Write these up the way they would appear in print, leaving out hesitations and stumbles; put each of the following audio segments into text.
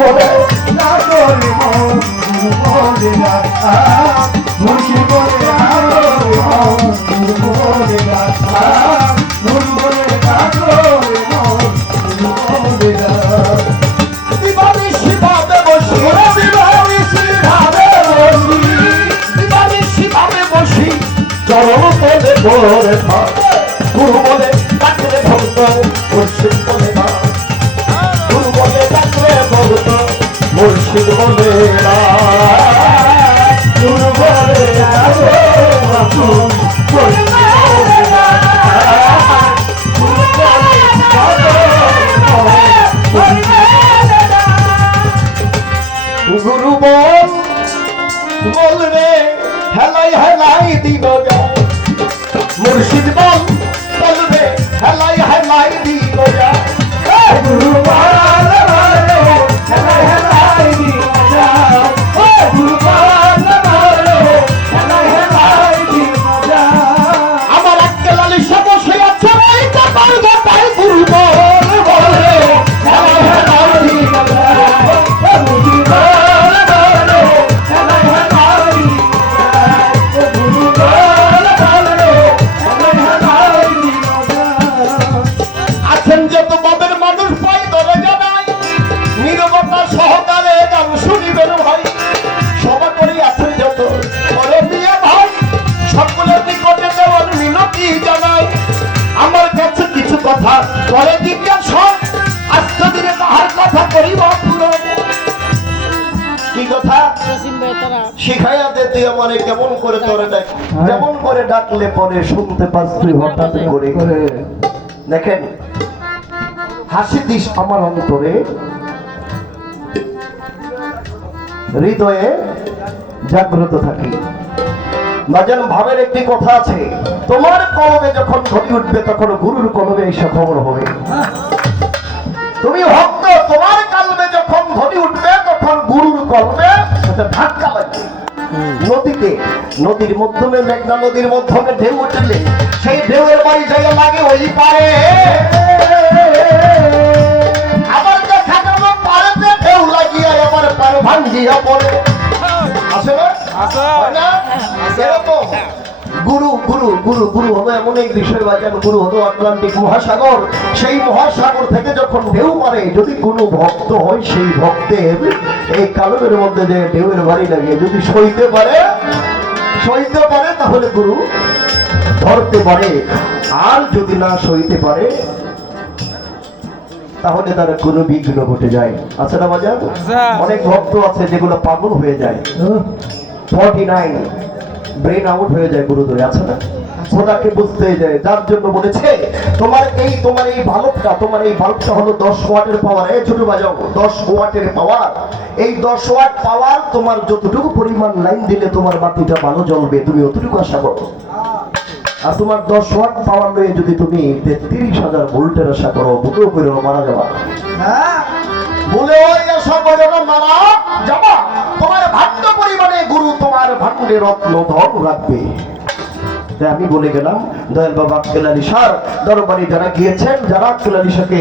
বলে না করে মন গুরু বলে না মুর্শিদ বলে না করে মন গুরু বলে না গুরু বলে না করে মন গুরু বলে না দিবানি শিবাবে বসি দিবানি শিবাবে বসি দিবানি শিবাবে বসি চরণ তলে করে থাক গুরু বলে ডাকলে ভক্ত মুর্শিদ বলে না গুরু বলে ডাকলে ভক্ত মুর্শিদ বলে না গুরু বলে ডাকলে ভক্ত মুর্শিদ বলে না গুরু বলে ডাকলে গুরু বল রে হেলাই হেলাই দিব যায় মুর্শিদ বল রে হেলাই হেলাই দিব যায় গুরু বল রে হেলাই হেলাই দিব যায় গুরু বল রে হেলাই হেলাই দিব যায় আমার আক্কেলালি সব বসে আছে এইটা পারবো তাই গুরু বল রে হেলাই হেলাই দিব যায় গুরু বল রে হেলাই হেলাই দিব যায় গুরু বল রে হেলাই হেলাই দিব যায় আছেন যত বাবের মানুষ পাই ধরে জানাই নীরবতা সহকারে গান শুনিবেন ভাই সভা করি আছেন যত বলে দিয়ে ভাই সকলের নিকটে দেওয়ার মিনতি জানাই আমার কাছে কিছু কথা পরে জিজ্ঞাসা আজকে দিনে তাহার কথা করিব পুরো কি কথা শিখাইয়া দে তুই আমারে কেমন করে তোরে ডাক কেমন করে ডাকলে পরে শুনতে পাস তুই হঠাৎ করে দেখেন হাসি দিস আমার অন্তরে হৃদয়ে জাগ্রত থাকি বাজান ভাবের একটি কথা আছে তোমার কলমে যখন ঘটি উঠবে তখন গুরুর কলমে এসে খবর হবে তুমি ভক্ত তোমার কলমে যখন ঘটি উঠবে তখন গুরুর কলমে সেটা ধাক্কা লাগবে নদীতে নদীর মাধ্যমে মেঘনা নদীর মাধ্যমে ঢেউ উঠলে সেই ঢেউয়ের বাড়ি জায়গা লাগে ওই পারে আবার দেখা গেল পারেতে ঢেউ লাগিয়ে আবার পারে ভাঙ্গিয়া পড়ে আসে না এরকম গুরু গুরু গুরু গুরু হলো এমন এক বিষয় বাজান গুরু হলো আটলান্টিক মহাসাগর সেই মহাসাগর থেকে যখন ঢেউ মারে যদি কোনো ভক্ত হয় সেই ভক্তের এই কালবের মধ্যে যে ঢেউয়ের বাড়ি লাগে যদি সইতে পারে তাহলে গুরু ধরতে পারে আর যদি না সইতে পারে তাহলে তার কোনো বিঘ্ন ঘটে যায় আছে না বাজার অনেক ভক্ত আছে যেগুলো পাগল হয়ে যায় 49 ব্রেন আউট হয়ে যায় গুরু ধরে আছে না খোদাকে বুঝতে যায় যার জন্য বলেছে তোমার এই বাল্বটা হলো 10 ওয়াটের পাওয়ার এই ছোট বাজাও 10 ওয়াটের পাওয়ার এই 10 ওয়াট পাওয়ার তোমার যতটুকু পরিমাণ লাইন দিলে তোমার বাতিটা ভালো জ্বলবে তুমি অতটুকু আশা করো আর তোমার 10 ওয়াট পাওয়ার লয়ে যদি তুমি 33,000 ভোল্টের আশা করো বুঝো করে মারা যাবা হ্যাঁ বলে ওই আশা করে মারা যাবা তোমার ভাগ্য পরিমাণে গুরু তোমার ভাগ্যে রত্ন ধন রাখবে তাই আমি বলে গেলাম দয়াল বাবা আক্কেলালি শাহর দরবারে যারা গিয়েছেন যারা আক্কেলালি শাহকে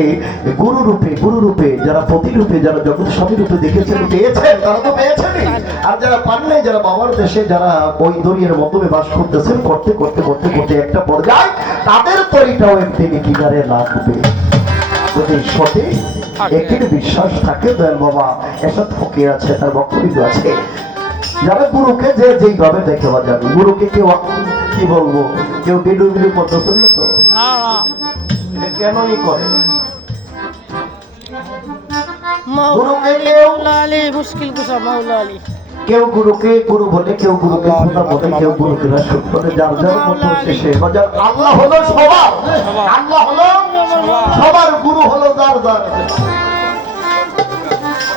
গুরু রূপে যারা পতি রূপে যারা জগৎ স্বামী রূপে দেখেছেন পেয়েছেন তারা তো পেয়েছেনই আর যারা পান নাই যারা বাবার দেশে যারা ওই দরিয়ার মাধ্যমে বাস করতেছেন করতে একটা পর্যায়ে তাদের তরিটাও একদিন কিনারে লাগবে যদি সঠিক একটি বিশ্বাস থাকে দয়াল বাবা এসব ফকির আছে তার বক্তব্য আছে যারা গুরুকে যেইভাবে দেখে বা যাবে গুরুকে কেউ কি বলবো কেউ বিডু করতেছেন না তো কেনই করে গুরুকে কেউ গুরুকে গুরু বলে কেউ গুরুকে খোদা বলে কেউ গুরুকে রাসূল বলে যার যার মতো শেষে বাজার আল্লাহ হলো সবার গুরু হলো যার যার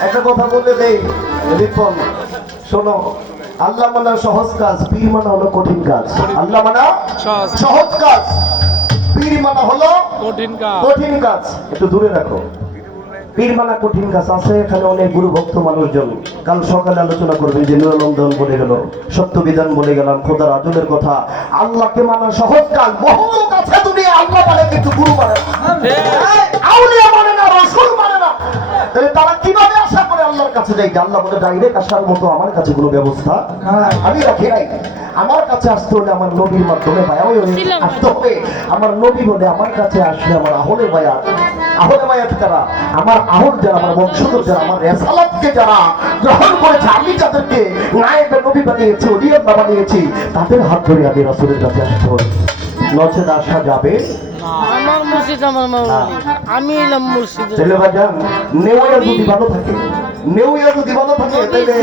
একটা কথা বলে দেই রিপন শোনো আল্লাহ মানা সহজ কাজ পীর মানা হলো কঠিন কাজ আল্লাহ মানা সহজ কাজ পীর মানা হলো কঠিন কাজ একটু দূরে রাখো পীর মানা কঠিন কাজ আছে এখানে অনেক গুরু ভক্ত মানুষজন কাল সকালে আলোচনা করবেন যে নিরলঙ্ঘন বলে গেল সত্য বিধান বলে গেলাম খোদার আদলের কথা আল্লাহকে মানা সহজ কাজ বহু লোক আছে দুনিয়া আল্লাহ মানে কিন্তু গুরু মানে না আউলিয়া মানে না রাসূল মানে না তাহলে তারা কিভাবে আশা করে কাছে যাই, আল্লাহ বলে ডাইরেক্ট আসার মতো আমার কাছে কোনো ব্যবস্থা আমি রাখি নাই। আমার কাছে আসতে হলে আমার নবীর মাধ্যমে বায়াত আসতে হবে। আমার নবী বলে আমার কাছে আসলে আমার আহলে বায়াত, আহলে বায়াত কারা? আমার আহল যারা, আমার বংশধর যারা, আমার রেসালাতকে যারা গ্রহণ করেছে, আমি যাদেরকে নায়েবে নবী বানিয়েছি, ওলিয়াল্লাহ বানিয়েছি, তাদের হাত ধরে আমি রাসূলের কাছে আসতে হবে। নচেত আসা যাবে আমার মুর্শিদ, আমার মাওলানা, আমি এলাম মুর্শিদ। ছেলে বাজান, নেওয়া যদি ভালো থাকে, নেওয়া যদি ভালো থাকে তাহলে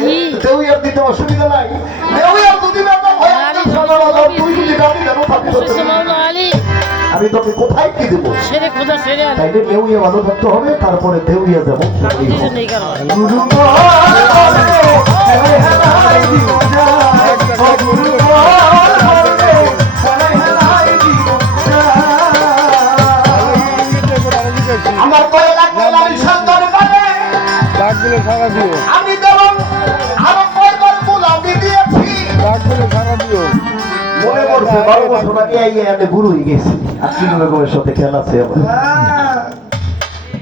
নেওয়া দিতে অসুবিধা নাই। নেওয়া যদি ভালো হয়, তুই যদি গাড়ি জানো থাকতে মুর্শিদ মাওলানা আলী, আমি তোকে কোথায় কি দেবো? সেরে খোদা সেরে আলী। তাইলে নেওয়া ভালো থাকতে হবে, তারপরে দেউরিয়া যাবো। কিছু নেই কারণ আমার কয় লাখ আমি সন্তান পাবে, ডাকগুলো সারা দিও, আমি যেমন আরো কয়বার গোলামি দিয়েছি। ডাকগুলো সারা দিও। মনে করছে 12 বছর আগে এই গুরু হয়ে গেছি, আর কি রকমের সাথে খেলা আছে আমার।